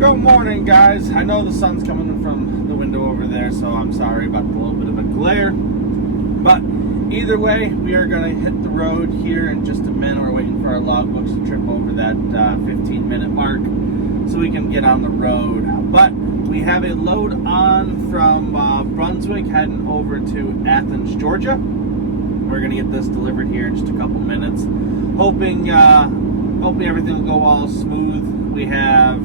Good morning, guys. I know the sun's coming from the window over there, so I'm sorry about the little bit of a glare. But either way, we are going to hit the road here in just a minute. We're waiting for our logbooks to trip over that 15-minute mark so we can get on the road. But we have a load on from Brunswick heading over to Athens, Georgia. We're going to get this delivered here in just a couple minutes. Hoping everything will go all smooth. We have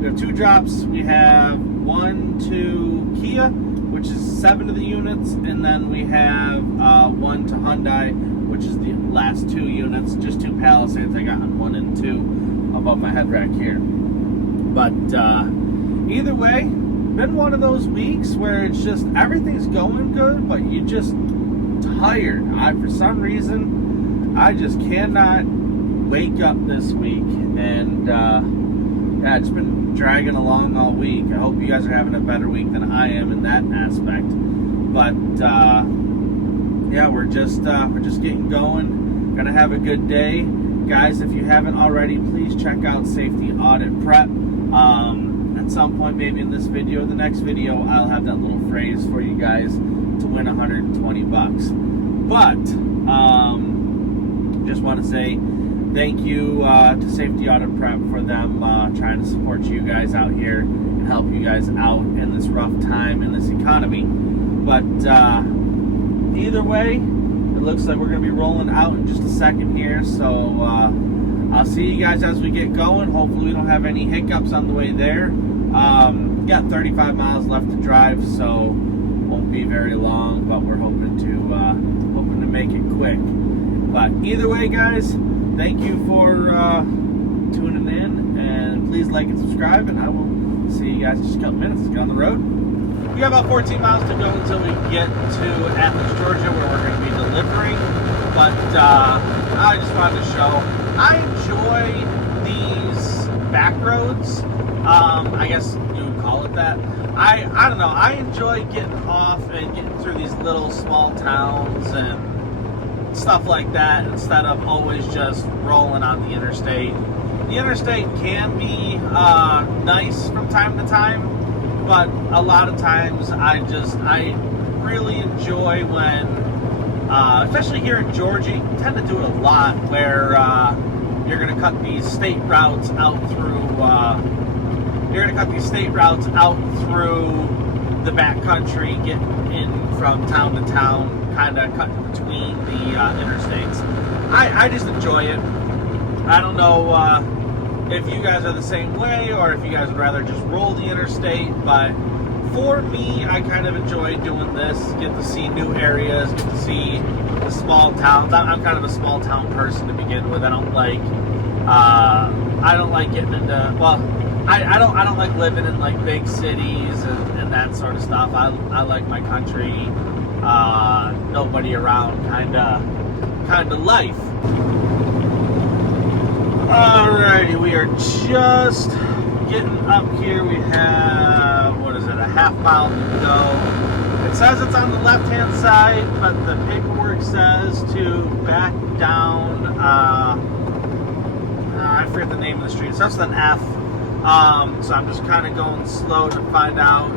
2 drops. We have 1 to Kia, which is 7 of the units, and then we have 1 to Hyundai, which is the last 2 units, just 2 Palisades I got on 1 and 2 above my head rack here. But either way, been one of those weeks where it's just everything's going good, but you're just tired. For some reason, I just cannot wake up this week, and yeah, it's been dragging along all week. I hope you guys are having a better week than I am in that aspect. But yeah, we're just getting going. Gonna have a good day, guys. If you haven't already, please check out Safety Audit Prep. At some point, maybe in this video or the next video, I'll have that little phrase for you guys to win $120. But just want to say thank you to Safety Audit Prep for them trying to support you guys out here and help you guys out in this rough time in this economy. But either way, it looks like we're going to be rolling out in just a second here. So I'll see you guys as we get going. Hopefully we don't have any hiccups on the way there. Got 35 miles left to drive, so won't be very long, but we're hoping to make it quick. But either way, guys, thank you for tuning in, and please like and subscribe, and I will see you guys in just a couple minutes. Let's get on the road. We got about 14 miles to go until we get to Athens, Georgia, where we're going to be delivering. But I just wanted to show I enjoy these back roads. I guess you would call it that. I don't know. I enjoy getting off and getting through these little small towns and stuff like that instead of always just rolling on the interstate. The interstate can be nice from time to time, but a lot of times I really enjoy when, especially here in Georgia, you tend to do it a lot where you're going to cut these state routes out through. The back country, get in from town to town, kind of cut between the interstates. I just enjoy it. I don't know if you guys are the same way or if you guys would rather just roll the interstate, but for me, I kind of enjoy doing this. Get to see new areas, get to see the small towns. I'm kind of a small town person to begin with. I don't like getting into, well, I don't like living in like big cities and that sort of stuff. I like my country, nobody around kind of life. Alrighty, we are just getting up here. We have, what is it, a half mile to go. It says it's on the left-hand side, but the paperwork says to back down, I forget the name of the street. It starts with an F. So I'm just kind of going slow to find out,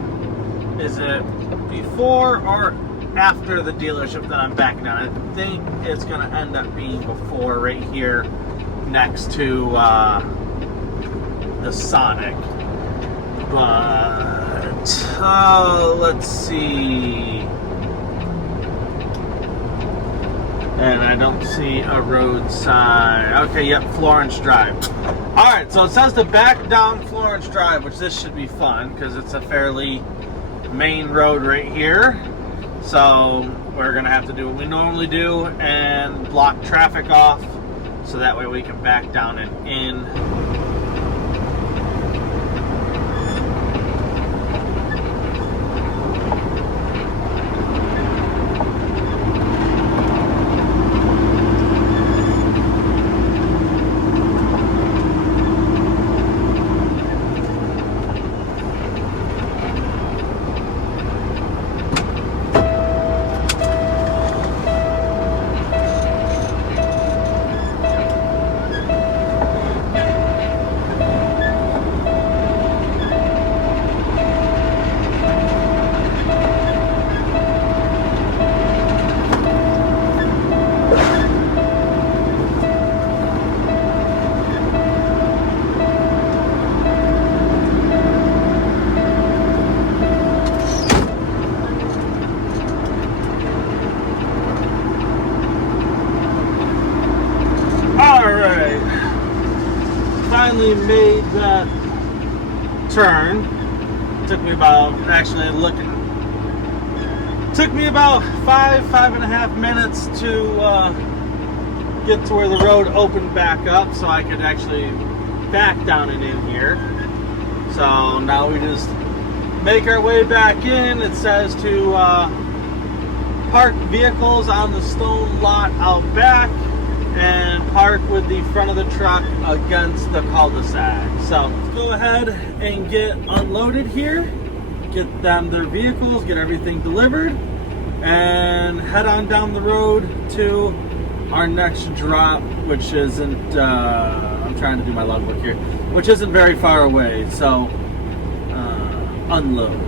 is it before or after the dealership that I'm backing down? I think it's going to end up being before, right here next to the Sonic. But let's see. And I don't see a road sign. Okay, yep, Florence Drive. Alright, so it says to back down Florence Drive, which this should be fun because it's a fairly main road right here. So we're going to have to do what we normally do and block traffic off so that way we can back down and in. turn. Took me about, actually looking, took me about 5.5 minutes to get to where the road opened back up so I could actually back down and in here. So now we just make our way back in. It says to park vehicles on the stone lot out back and park with the front of the truck against the cul-de-sac. So let's go ahead and get unloaded here, get them their vehicles, get everything delivered, and head on down the road to our next drop, which isn't, I'm trying to do my logbook here, which isn't very far away. So unload.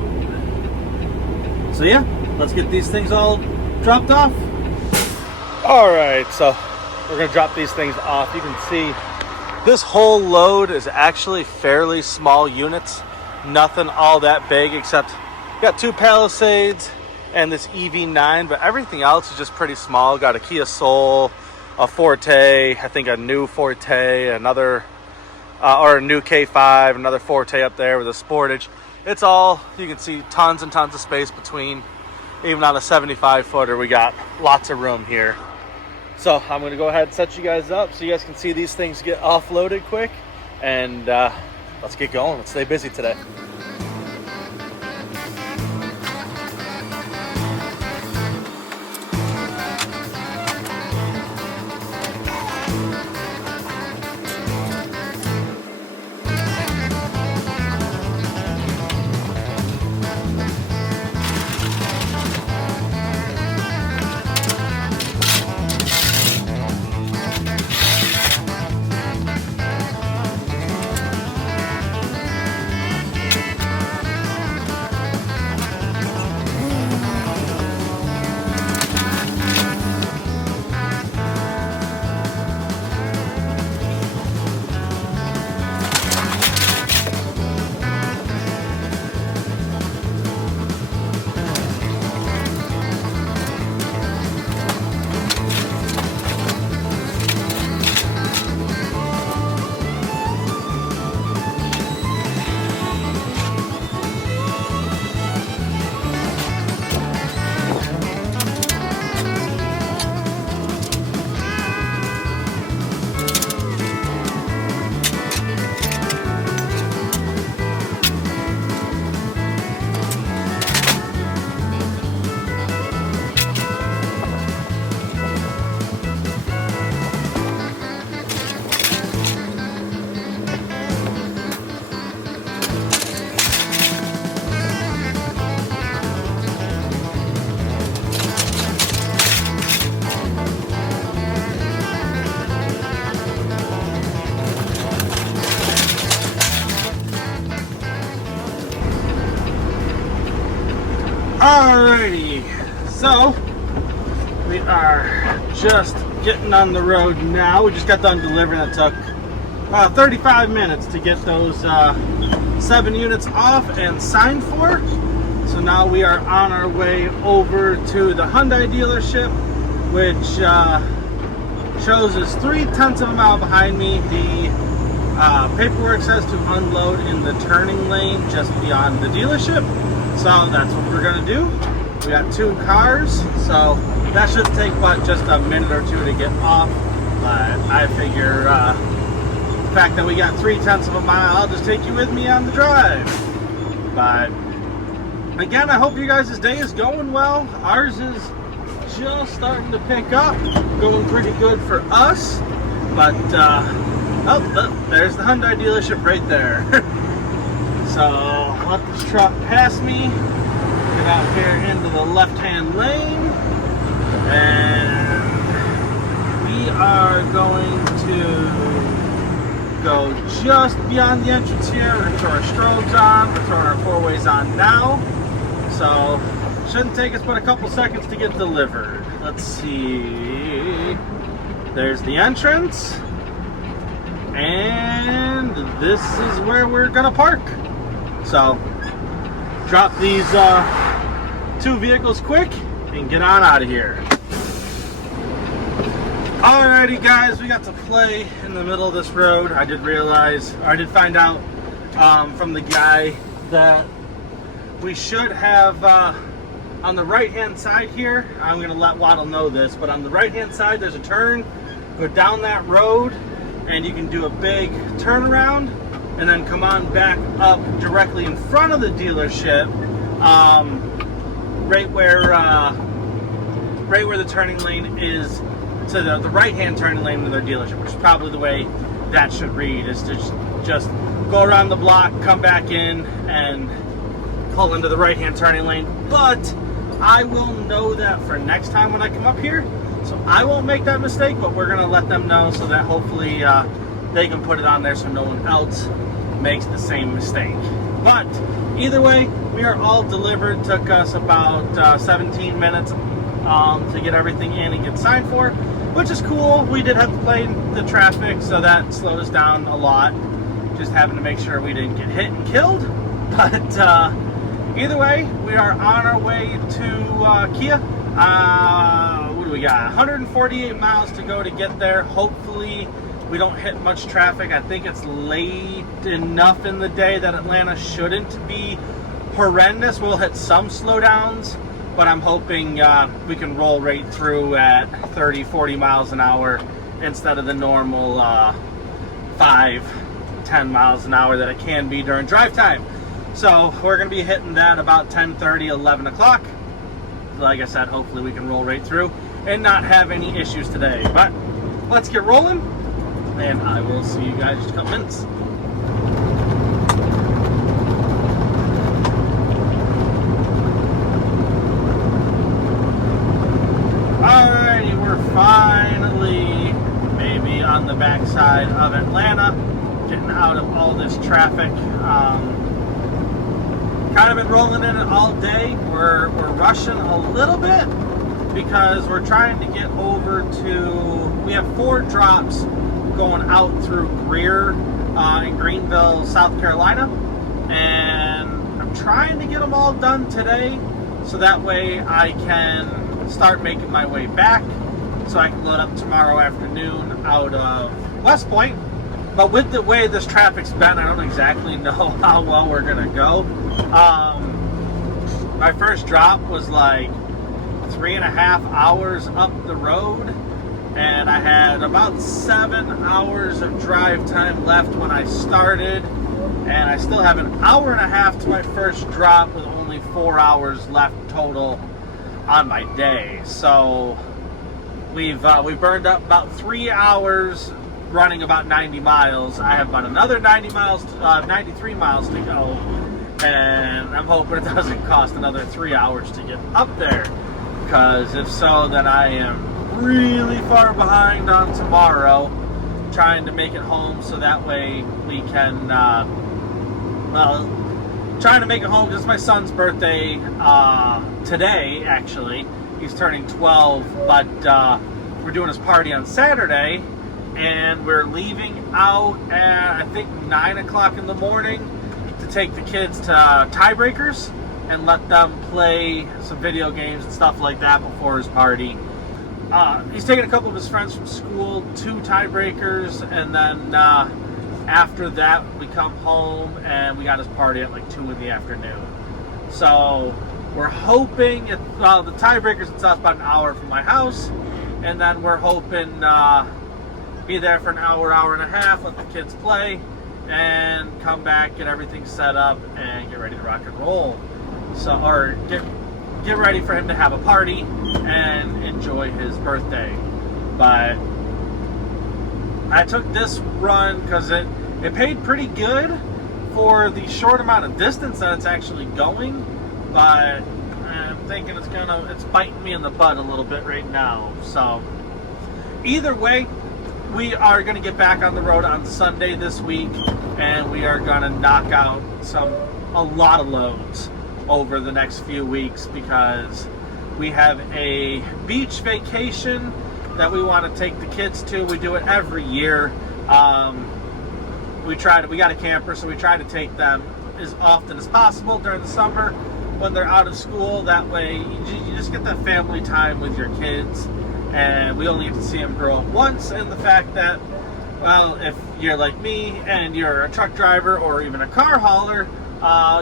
So yeah, let's get these things all dropped off. All right, so we're gonna drop these things off. You can see this whole load is actually fairly small units, nothing all that big, except got 2 Palisades and this EV9, but everything else is just pretty small. Got a Kia Soul, a Forte, I think a new Forte, another or a new K5, another Forte up there with a Sportage. It's all, you can see tons and tons of space between. Even on a 75 footer, we got lots of room here. So I'm gonna go ahead and set you guys up so you guys can see these things get offloaded quick, and let's get going. Let's stay busy today. Alrighty, so we are just getting on the road now. We just got done delivering. It took 35 minutes to get those 7 units off and signed for. So now we are on our way over to the Hyundai dealership, which shows us 3/10 of a mile behind me. The paperwork says to unload in the turning lane just beyond the dealership. So that's what we're gonna do. We got 2 cars, so that should take about just a minute or 2 to get off. But I figure the fact that we got 3/10 of a mile, I'll just take you with me on the drive. But again, I hope you guys' day is going well. Ours is just starting to pick up, going pretty good for us. But oh, there's the Hyundai dealership right there. So I'll let this truck pass me, get out here into the left-hand lane, and we are going to go just beyond the entrance here. We're going to turn our strobes on, we're throwing our 4-ways on now. So shouldn't take us but a couple seconds to get delivered. Let's see, there's the entrance, and this is where we're gonna park. So drop these 2 vehicles quick and get on out of here. Alrighty guys, we got to play in the middle of this road. I did realize, or I did find out from the guy that we should have on the right hand side here. I'm going to let Waddle know this, but on the right hand side there's a turn. Go down that road and you can do a big turnaround and then come on back up directly in front of the dealership, right where the turning lane is, to the right hand turning lane to their dealership, which is probably the way that should read, is to just go around the block, come back in, and pull into the right hand turning lane. But I will know that for next time when I come up here, so I won't make that mistake, but we're going to let them know so that hopefully they can put it on there so no one else makes the same mistake. But either way, we are all delivered. Took us about 17 minutes to get everything in and get signed for, which is cool. We did have to play the traffic, so that slowed us down a lot, just having to make sure we didn't get hit and killed. But either way, we are on our way to Kia. What do we got? 148 miles to go to get there. Hopefully we don't hit much traffic. I think it's late enough in the day that Atlanta shouldn't be horrendous. We'll hit some slowdowns, but I'm hoping we can roll right through at 30, 40 miles an hour instead of the normal 5, 10 miles an hour that it can be during drive time. So we're going to be hitting that about 10:30, 11 o'clock. Like I said, hopefully we can roll right through and not have any issues today. But let's get rolling, and I will see you guys in just a couple minutes. Alrighty, we're finally maybe on the backside of Atlanta, getting out of all this traffic. Kind of been rolling in it all day. We're rushing a little bit because we're trying to get over to, we have 4 drops going out through Greer in Greenville, South Carolina, and I'm trying to get them all done today so that way I can start making my way back so I can load up tomorrow afternoon out of West Point. But with the way this traffic's been, I don't exactly know how well we're gonna go. My first drop was like 3.5 hours up the road, and I had about 7 hours of drive time left when I started, and I still have 1.5 hours to my first drop with only 4 hours left total on my day. So we've burned up about 3 hours running about 90 miles. I have about another 93 miles to go, and I'm hoping it doesn't cost another 3 hours to get up there, because if so, then I am really far behind on tomorrow, trying to make it home so that way we can trying to make it home because it's my son's birthday today. Actually, he's turning 12, but we're doing his party on Saturday, and we're leaving out at I think 9 o'clock in the morning to take the kids to Tiebreakers and let them play some video games and stuff like that before his party. He's taking a couple of his friends from school to Tiebreakers, and then after that we come home and we got his party at like 2 in the afternoon. So we're hoping the Tiebreakers itself about an hour from my house, and then we're hoping be there for an hour, hour and a half, let the kids play, and come back, get everything set up, and get ready to rock and roll. So, or get ready for him to have a party and enjoy his birthday. But I took this run because it paid pretty good for the short amount of distance that it's actually going. But I'm thinking it's biting me in the butt a little bit right now. So either way, we are going to get back on the road on Sunday this week, and we are going to knock out a lot of loads over the next few weeks, because we have a beach vacation that we want to take the kids to. We do it every year. We got a camper, so we try to take them as often as possible during the summer when they're out of school. That way you just get that family time with your kids, and we only get to see them grow up once. And the fact that, well, if gear like me and you're a truck driver or even a car hauler,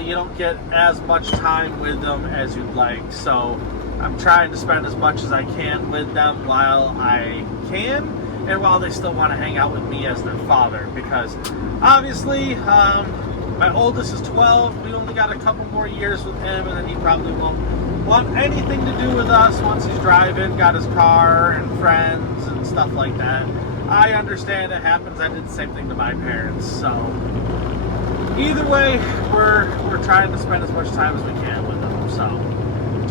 you don't get as much time with them as you'd like. So I'm trying to spend as much as I can with them while I can, and while they still want to hang out with me as their father, because obviously my oldest is 12. We only got a couple more years with him, and then he probably won't want anything to do with us once he's driving, got his car and friends and stuff like that. I understand it happens. I did the same thing to my parents. So either way, we're trying to spend as much time as we can with them. So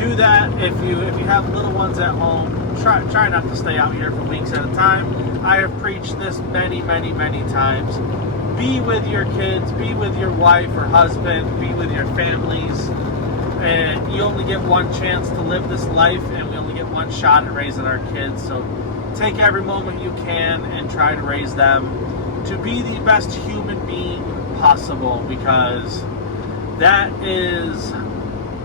do that. If you have little ones at home, try not to stay out here for weeks at a time. I have preached this many times. Be with your kids, be with your wife or husband, be with your families. And you only get one chance to live this life, and we only get one shot at raising our kids. So take every moment you can and try to raise them to be the best human being possible, because that is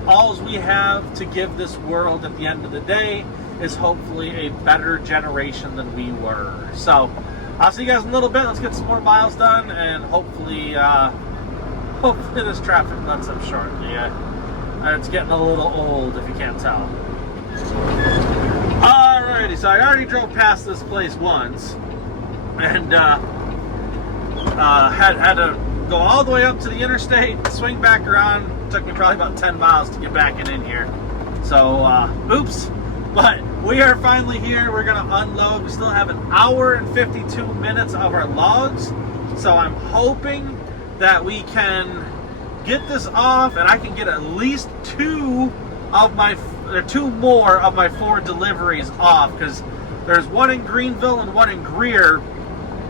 all we have to give this world at the end of the day, is hopefully a better generation than we were. So I'll see you guys in a little bit. Let's get some more miles done, and hopefully this traffic lets up shortly. It's getting a little old, if you can't tell. Alrighty, so I already drove past this place once, and had to go all the way up to the interstate, swing back around. It took me probably about 10 miles to get back in here. So, oops. But we are finally here. We're going to unload. We still have an hour and 52 minutes of our logs. So I'm hoping that we can get this off, and I can get at least two more of my 4 deliveries off, because there's one in Greenville and one in Greer,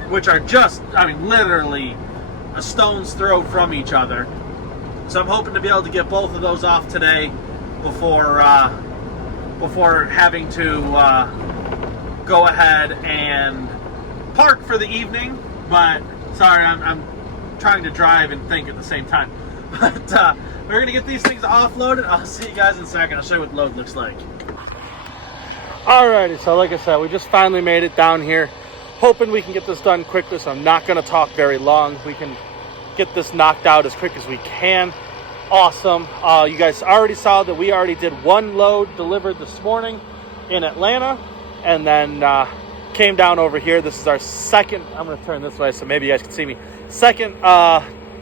which are just, literally a stone's throw from each other. So I'm hoping to be able to get both of those off today before having to go ahead and park for the evening. But sorry, I'm trying to drive and think at the same time. But we're going to get these things offloaded. I'll see you guys in a second. I'll show you what the load looks like. Alrighty, so like I said, we just finally made it down here. Hoping we can get this done quickly, so I'm not going to talk very long. We can get this knocked out as quick as we can. Awesome. You guys already saw that we already did one load delivered this morning in Atlanta, and then came down over here. This is our second, I'm going to turn this way so maybe you guys can see me, second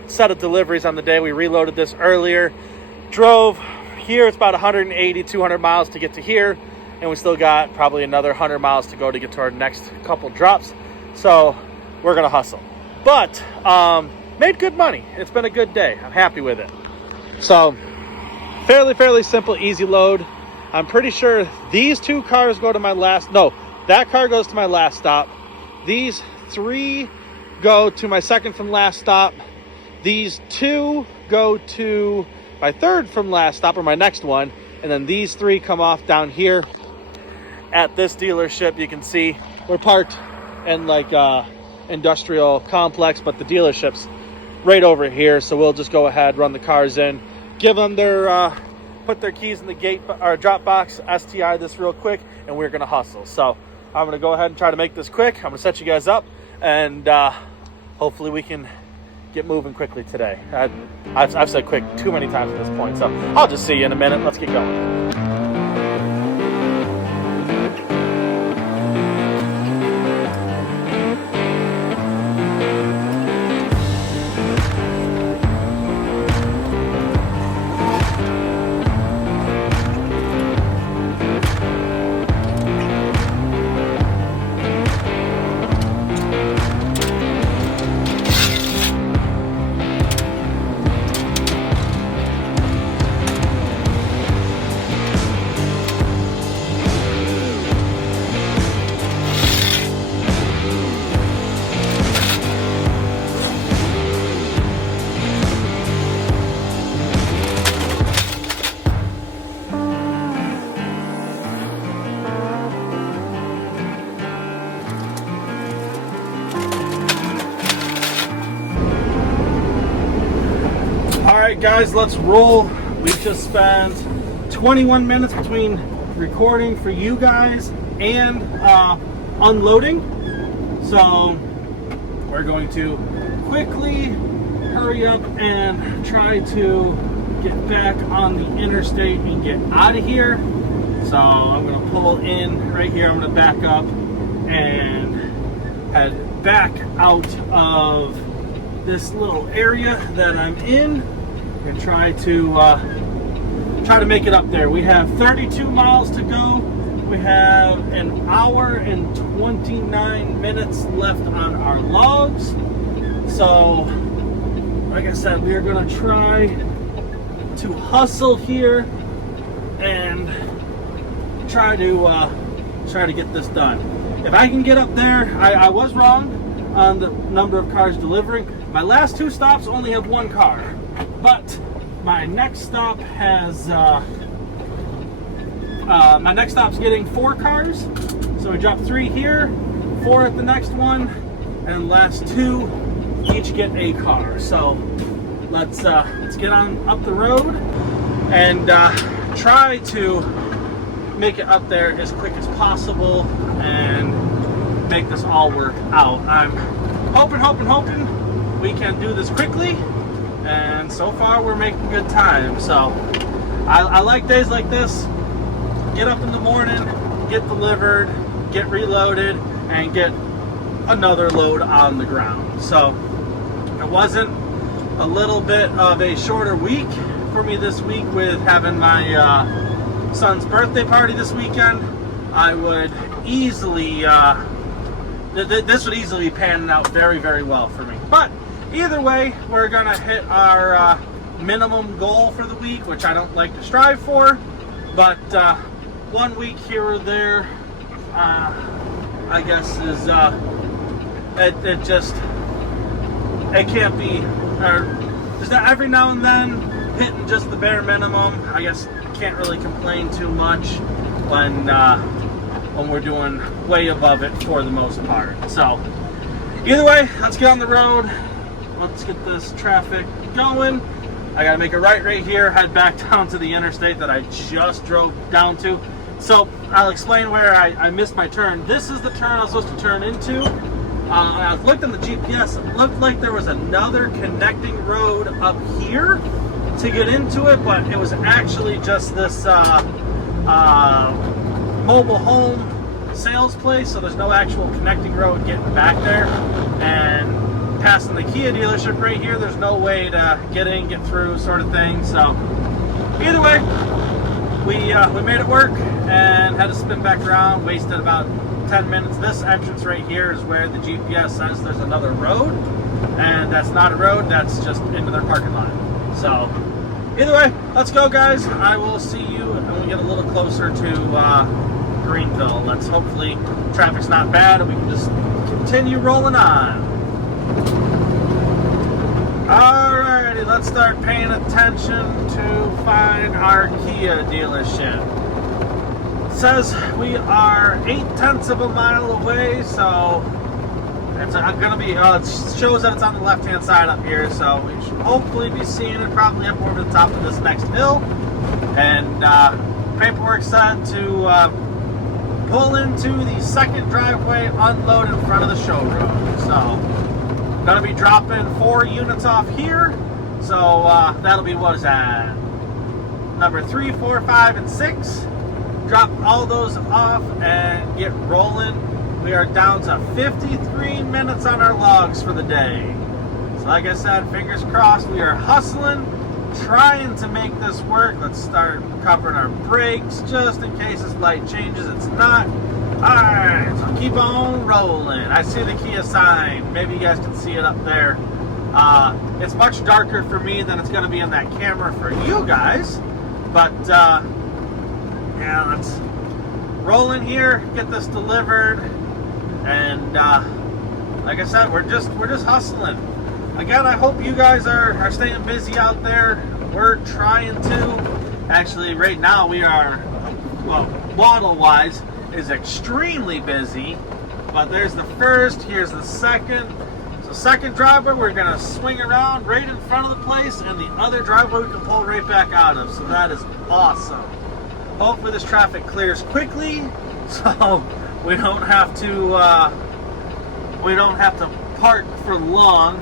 set of deliveries on the day. We reloaded this earlier, drove here. It's about 180, 200 miles to get to here, and we still got probably another 100 miles to go to get to our next couple drops. So we're going to hustle. But made good money. It's been a good day. I'm happy with it. So fairly simple, easy load. I'm pretty sure these 2 cars go to my last, no, that car goes to my last stop. These 3 go to my second from last stop. These 2 go to my third from last stop, or my next one. And then these 3 come off down here at this dealership. You can see we're parked in like industrial complex, but the dealership's right over here. So we'll just go ahead, run the cars in, give them their put their keys in the gate or drop box, STI this real quick, and we're gonna hustle. So I'm gonna go ahead and try to make this quick. I'm gonna set you guys up, and hopefully we can get moving quickly today. I've said quick too many times at this point, so I'll just see you in a minute. Let's get going. Alright guys, let's roll. We've just spent 21 minutes between recording for you guys and unloading. So we're going to quickly hurry up and try to get back on the interstate and get out of here. So I'm going to pull in right here. I'm going to back up and head back out of this little area that I'm in and try to make it up there. We have 32 miles to go. We have an hour and 29 minutes left on our logs. So, like I said, we are going to try to hustle here and try to get this done. If I can get up there, I was wrong on the number of cars delivering. My last 2 stops only have 1 car, but my next stop has my next stop's getting 4 cars. So we dropped 3 here, 4 at the next one, and last 2 each get a car. So let's get on up the road and try to make it up there as quick as possible and make this all work out. I'm hoping we can do this quickly, and so far we're making good time. So I like days like this. Get up in the morning, get delivered, get reloaded, and get another load on the ground. So it wasn't a little bit of a shorter week for me this week with having my son's birthday party this weekend. I would easily this would easily be panning out very, very well for me. But either way, we're gonna hit our minimum goal for the week, which I don't like to strive for, but 1 week here or there, I guess is it can't be, or just every now and then hitting just the bare minimum. I guess can't really complain too much when we're doing way above it for the most part. So either way, let's get on the road. Let's get this traffic going. I gotta make a right here, head back down to the interstate that I just drove down to. So I'll explain where I missed my turn. This is the turn I was supposed to turn into. I looked in the GPS, it looked like there was another connecting road up here to get into it, but it was actually just this mobile home sales place, so there's no actual connecting road getting back there. And passing the Kia dealership right here, there's no way to get in, get through, sort of thing. So either way, we made it work and had to spin back around, wasted about 10 minutes. This entrance right here is where the GPS says there's another road, and that's not a road, that's just into their parking lot. So either way, let's go, guys. I will see you when we get a little closer to Greenville. Let's hopefully traffic's not bad and we can just continue rolling on. Alrighty, let's start paying attention to find our Kia dealership. It says we are 0.8 of a mile away, so it's gonna be. It shows that it's on the left-hand side up here, so we should hopefully be seeing it probably up over the top of this next hill. And paperwork said to pull into the second driveway, unload in front of the showroom. So gonna be dropping 4 units off here. So that'll be, what is that? Number 3, 4, 5, and 6. Drop all those off and get rolling. We are down to 53 minutes on our logs for the day. So like I said, fingers crossed, we are hustling, trying to make this work. Let's start covering our brakes just in case this light changes. It's not. Alright, so keep on rolling. I see the Kia sign. Maybe you guys can see it up there. It's much darker for me than it's going to be in that camera for you guys. But yeah, let's roll in here, get this delivered, and like I said, we're just hustling. Again, I hope you guys are staying busy out there. We're trying to. Actually, right now we are, well, model-wise, is extremely busy. But there's the first, here's the second. So second driveway, we're gonna swing around right in front of the place, and the other driveway we can pull right back out of. So that is awesome. Hopefully this traffic clears quickly, so we don't have to apart for long.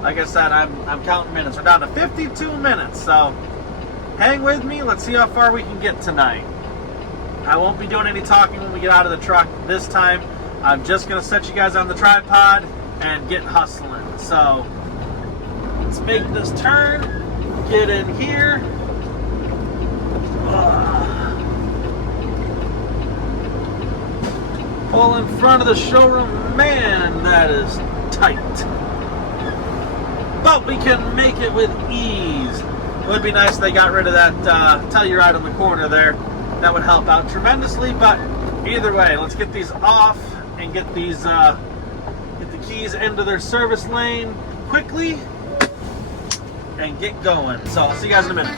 Like I said, I'm counting minutes. We're down to 52 minutes, so hang with me. Let's see how far we can get tonight. I won't be doing any talking when we get out of the truck this time. I'm just going to set you guys on the tripod and get hustling. So let's make this turn, get in here. Pull in front of the showroom. Man, that is tight. But we can make it with ease. It would be nice if they got rid of that Telluride on the corner there. That would help out tremendously, but either way, let's get these off and get these get the keys into their service lane quickly and get going. So I'll see you guys in a minute.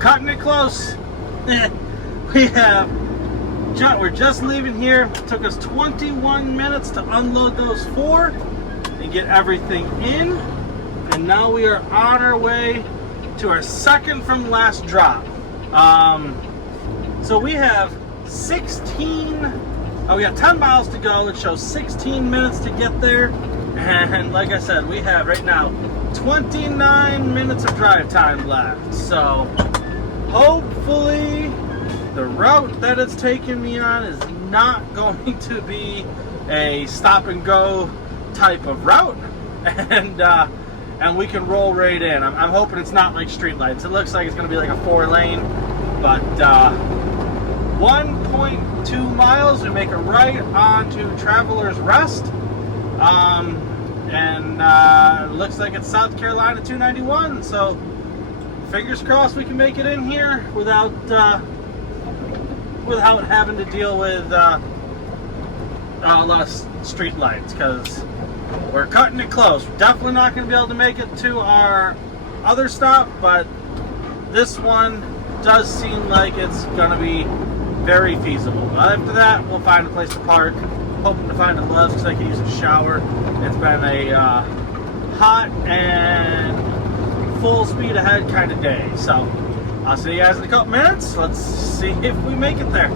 Cutting it close. We're just leaving here. It took us 21 minutes to unload those 4 and get everything in. And now we are on our way to our second from last drop. So we have we have 10 miles to go. It shows 16 minutes to get there. And like I said, we have right now 29 minutes of drive time left. So hopefully the route that it's taking me on is not going to be a stop and go type of route, and we can roll right in. I'm hoping it's not like streetlights. It looks like it's going to be like a 4-lane, but 1.2 miles, we make a right onto Traveler's Rest, and it looks like it's South Carolina 291, so fingers crossed we can make it in here without having to deal with a lot of street lights, because we're cutting it close. We're definitely not going to be able to make it to our other stop, but this one does seem like it's going to be very feasible. After that, we'll find a place to park. Hoping to find a Love's because I can use a shower. It's been a hot and full speed ahead kind of day. So I'll see you guys in a couple minutes. Let's see if we make it there.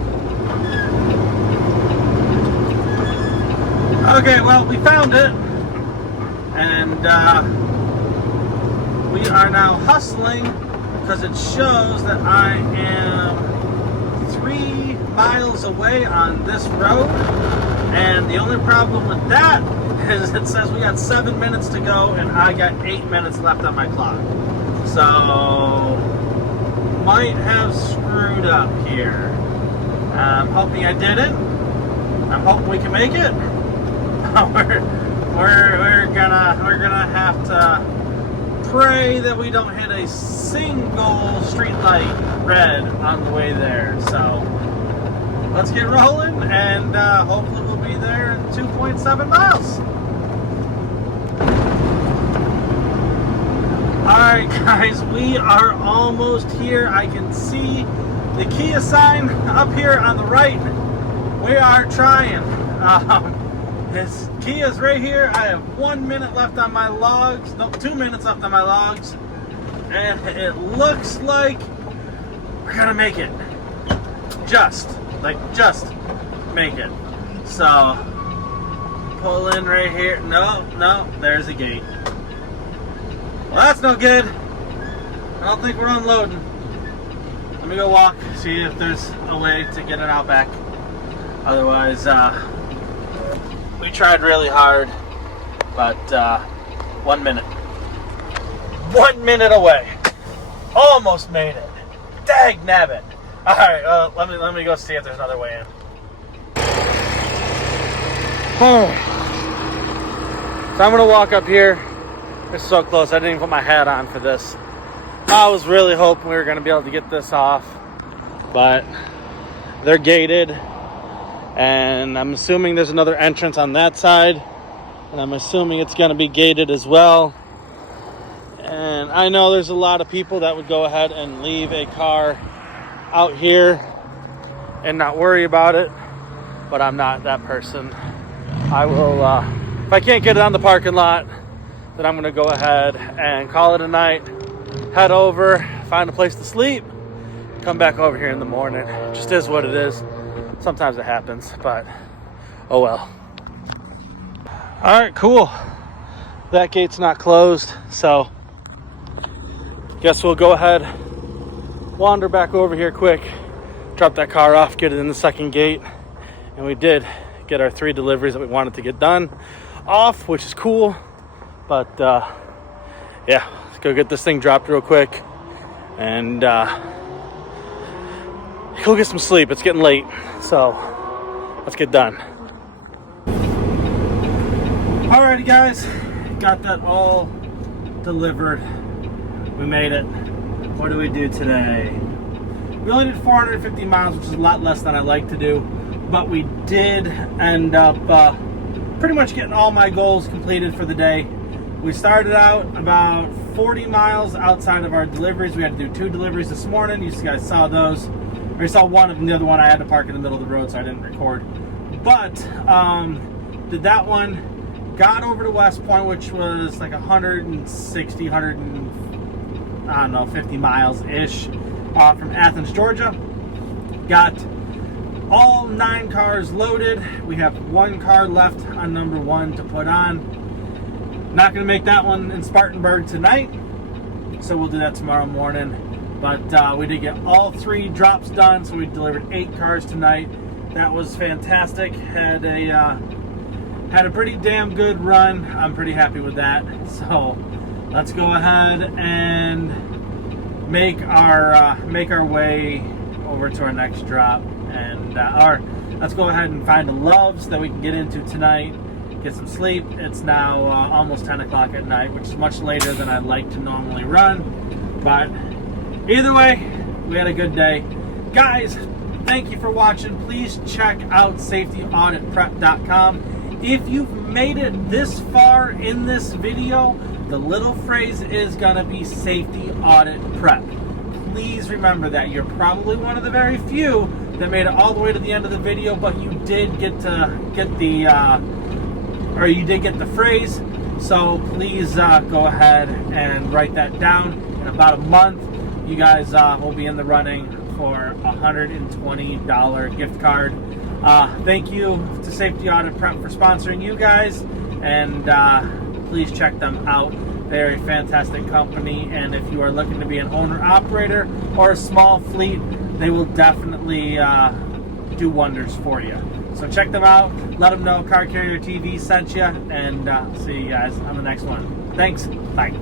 Okay, well, we found it, and we are now hustling because it shows that I am 3 miles away on this road, and the only problem with that is it says we got 7 minutes to go and I got 8 minutes left on my clock. So might have screwed up here. I'm hoping I didn't. I'm hoping we can make it. we're gonna have to pray that we don't hit a single street light red on the way there. So let's get rolling, and hopefully we'll be there in 2.7 miles. Alright guys, we are almost here. I can see the Kia sign up here on the right. We are trying. This Kia's right here. I have 1 minute left on my logs. No, 2 minutes left on my logs. And it looks like we're gonna make it. Just make it. So, pull in right here. No, there's a gate. Well, that's no good. I don't think we're unloading. Let me go walk, see if there's a way to get it out back. Otherwise, we tried really hard, but 1 minute. 1 minute away. Almost made it. Dag nabbit. All right, let me go see if there's another way in. All right. So I'm gonna walk up here. It's so close. I didn't even put my hat on for this. I was really hoping we were gonna be able to get this off, but they're gated, and I'm assuming there's another entrance on that side, and I'm assuming it's gonna be gated as well. And I know there's a lot of people that would go ahead and leave a car out here and not worry about it, but I'm not that person. I will, if I can't get it on the parking lot, then I'm gonna go ahead and call it a night, head over, find a place to sleep, come back over here in the morning. It just is what it is. Sometimes it happens, but oh well. All right, cool. That gate's not closed, so guess we'll go ahead, wander back over here quick, drop that car off, get it in the second gate. And we did get our 3 deliveries that we wanted to get done off, which is cool. But yeah, let's go get this thing dropped real quick and go get some sleep. It's getting late, so let's get done. Alrighty guys, got that all delivered. We made it. What do we do today? We only did 450 miles, which is a lot less than I like to do, but we did end up pretty much getting all my goals completed for the day. We started out about 40 miles outside of our deliveries. We had to do 2 deliveries this morning. You guys saw those. Or you saw one of them. The other one I had to park in the middle of the road, so I didn't record. But did that one. Got over to West Point, which was like 160, 50 miles-ish from Athens, Georgia. Got all 9 cars loaded. We have 1 car left on number 1 to put on. Not going to make that one in Spartanburg tonight, so we'll do that tomorrow morning. But we did get all 3 drops done, so we delivered 8 cars tonight. That was fantastic. Had a pretty damn good run. I'm pretty happy with that. So let's go ahead and make our way over to our next drop, and let's go ahead and find a Love's that we can get into tonight, get some sleep. It's now almost 10 o'clock at night, which is much later than I'd like to normally run, but either way, we had a good day. Guys, thank you for watching. Please check out safetyauditprep.com. If you've made it this far in this video, the little phrase is gonna be safety audit prep. Please remember that. You're probably one of the very few that made it all the way to the end of the video, but you did get the phrase. So please go ahead and write that down. In about a month, you guys will be in the running for a $120 gift card. Thank you to Safety Audit Prep for sponsoring you guys, and please check them out. They're a fantastic company, and if you are looking to be an owner-operator or a small fleet, they will definitely do wonders for you. So check them out. Let them know Car Carrier TV sent you, and see you guys on the next one. Thanks. Bye.